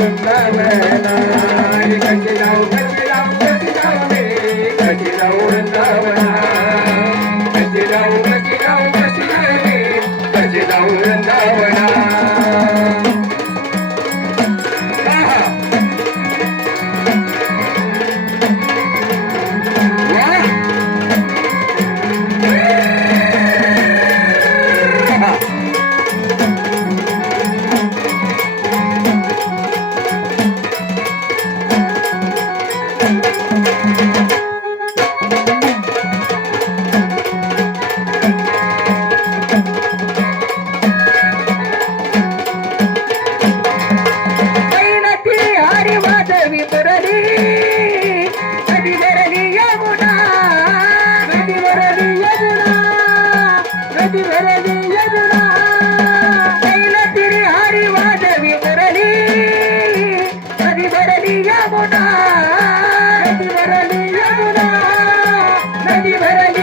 Thank you. நதிதரடி நதிதரடி Yamuna நதிவரடி Yamuna நதிவரடி Yamuna. தைலத்திரி ஹரிவாதவி Murali நதிவரடி Yamuna நதிவரடி Yamuna நதிவரடி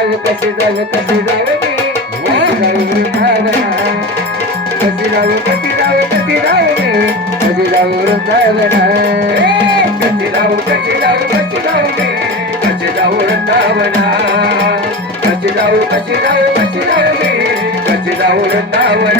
जाऊ कशी जाऊ कशी जाऊ मी भावना कशी जाऊ कशी जाऊ कशी जाऊ मी कशी जाऊ वृंदावना कशी जाऊ कशी जाऊ कशी जाऊ मी कशी जाऊ वृंदावना कशी जाऊ कशी जाऊ कशी जाऊ मी कशी जाऊ वृंदावना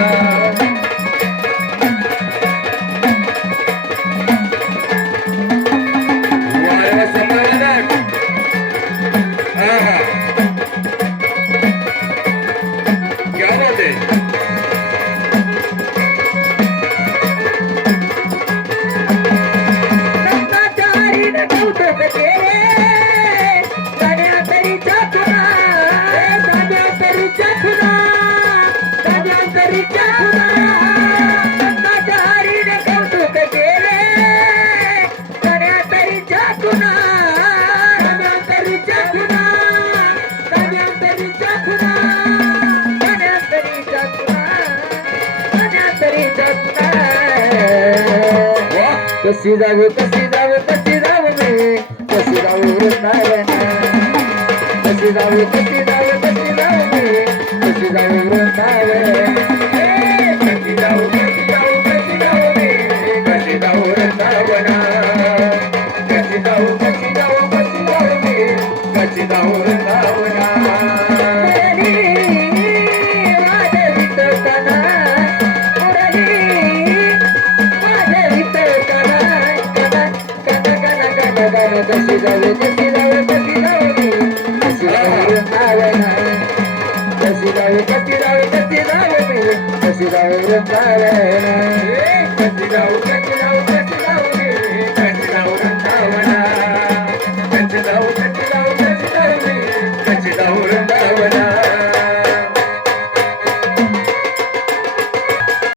कशी जाऊ कशी जाऊ कशी जाऊ मी? कशी जाऊ वृंदावन कशी जाऊ कशी जाऊ कशी जाऊ कशी जाऊ वृंदावन कशी Kasi ka ulit na rin Kasi